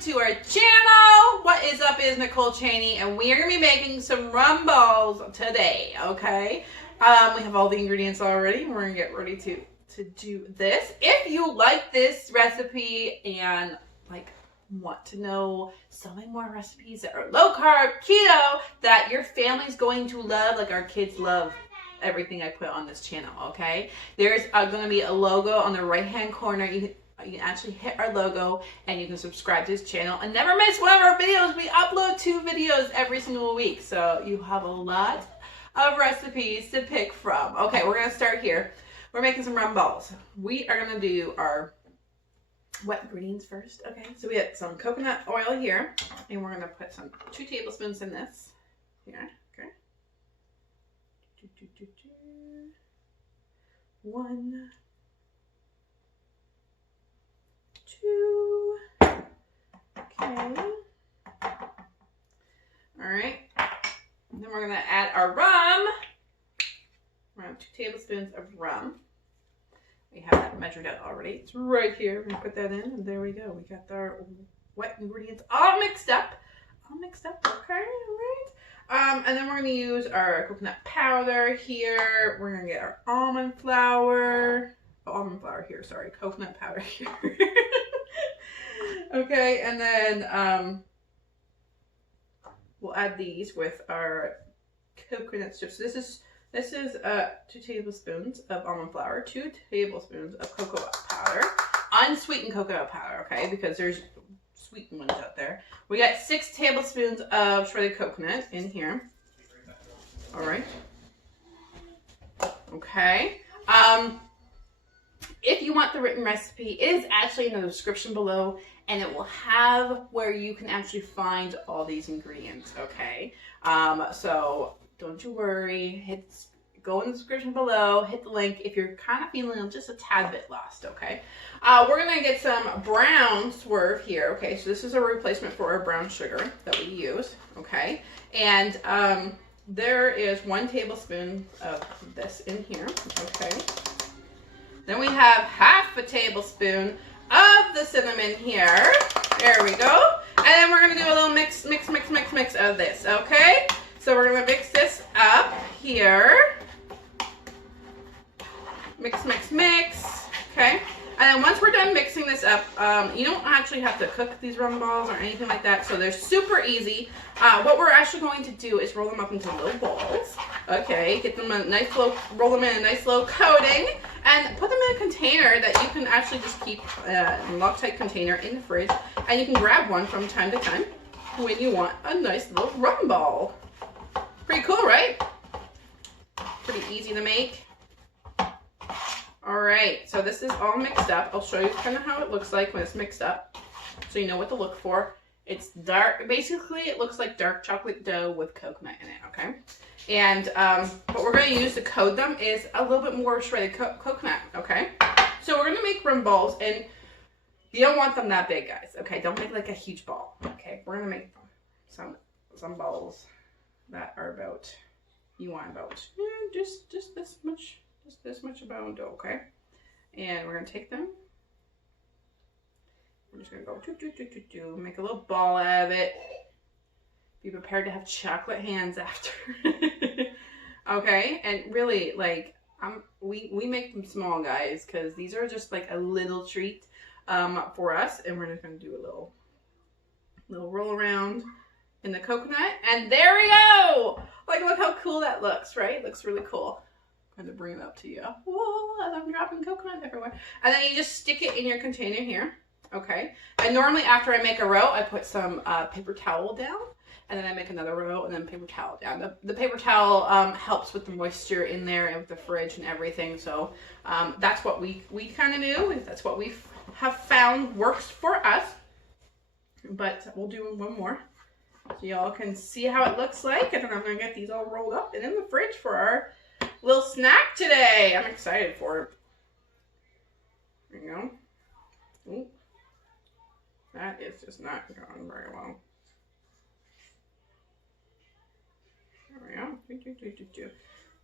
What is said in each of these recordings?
to our channel. What is up is Nicole Cheney, and we are going to be making some rum balls today, okay? We have all the ingredients already. We're going to get ready to do this. If you like this recipe and want to know so many more recipes that are low carb, keto, that your family's going to love, like our kids love everything I put on this channel, okay? There's going to be a logo on the right hand corner. You can actually hit our logo and you can subscribe to this channel and never miss one of our videos. We upload 2 videos every single week, so you have a lot of recipes to pick from. Okay, we're gonna start here. We're making some rum balls. We are gonna do our wet ingredients first. Okay, so we have some coconut oil here, and we're gonna put some 2 tablespoons in this here. Okay, 1, 2. Okay. All right. And then we're going to add our rum. We're going to have 2 tablespoons of rum. We have that measured out already. It's right here. We're going to put that in, and there we go. We got our wet ingredients all mixed up. Okay. All right. And then we're going to use our coconut powder here. We're going to get our almond flour. Coconut powder here. Okay, and then we'll add these with our coconut strips. So this is 2 tablespoons of almond flour, 2 tablespoons of cocoa powder, unsweetened cocoa powder, okay, because there's sweetened ones out there. We got 6 tablespoons of shredded coconut in here. All right. Okay. If you want the written recipe, it is actually in the description below, and it will have where you can actually find all these ingredients, okay? So don't you worry. Go in the description below, hit the link if you're kind of feeling just a tad bit lost, okay? We're going to get some brown swerve here, okay? So this is a replacement for our brown sugar that we use, okay? And there is 1 tablespoon of this in here, okay? Then we have half a tablespoon of the cinnamon here. There we go. And then we're going to do a little mix of this, okay? So we're going to mix this up here. Mix, okay? And then once we're done mixing this up, you don't actually have to cook these rum balls or anything like that, so they're super easy. What we're actually going to do is roll them up into little balls, okay? Get them roll them in a nice low coating, and put them in a container that you can actually just keep a Loctite container in the fridge, and you can grab one from time to time when you want a nice little rum ball. Pretty cool, right? Pretty easy to make. All right, so this is all mixed up. I'll show you kind of how it looks like when it's mixed up, so you know what to look for. It's dark. Basically, it looks like dark chocolate dough with coconut in it, okay? And what we're going to use to coat them is a little bit more shredded coconut, okay? So we're going to make rum balls, and you don't want them that big, guys, okay? Don't make like a huge ball, okay? We're going to make some balls that are about, just this much. Just this much amount, okay? And we're gonna take them. I'm just gonna go make a little ball out of it. Be prepared to have chocolate hands after. Okay, and really, we make them small, guys, because these are just like a little treat for us, and we're just gonna do a little roll around in the coconut, and there we go. Look how cool that looks, right? It looks really cool. To bring it up to you. Whoa, I'm dropping coconut everywhere. And then you just stick it in your container here, okay? And normally after I make a row, I put some paper towel down, and then I make another row, and then paper towel down. The paper towel helps with the moisture in there and with the fridge and everything, so that's what we kind of do. That's what we have found works for us. But we'll do one more, so y'all can see how it looks like, and then I'm going to get these all rolled up and in the fridge for our little snack today. I'm excited for it. There you go. Ooh. That is just not going very well. There we go.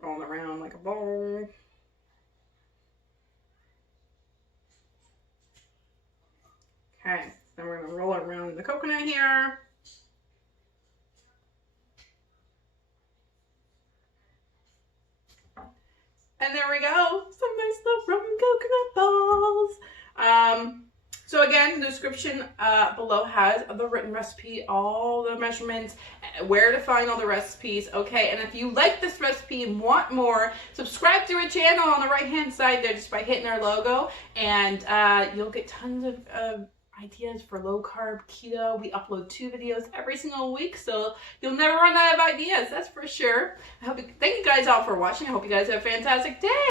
Rolling around like a ball. Okay, then we're we're gonna roll it around in the coconut here. And there we go, some nice little rum coconut balls. So again, the description below has the written recipe, all the measurements, where to find all the recipes. Okay, and if you like this recipe and want more, subscribe to our channel on the right hand side there just by hitting our logo, and you'll get tons of ideas for low carb keto. We upload 2 videos every single week, so you'll never run out of ideas, that's for sure. Thank you guys all for watching. I hope you guys have a fantastic day.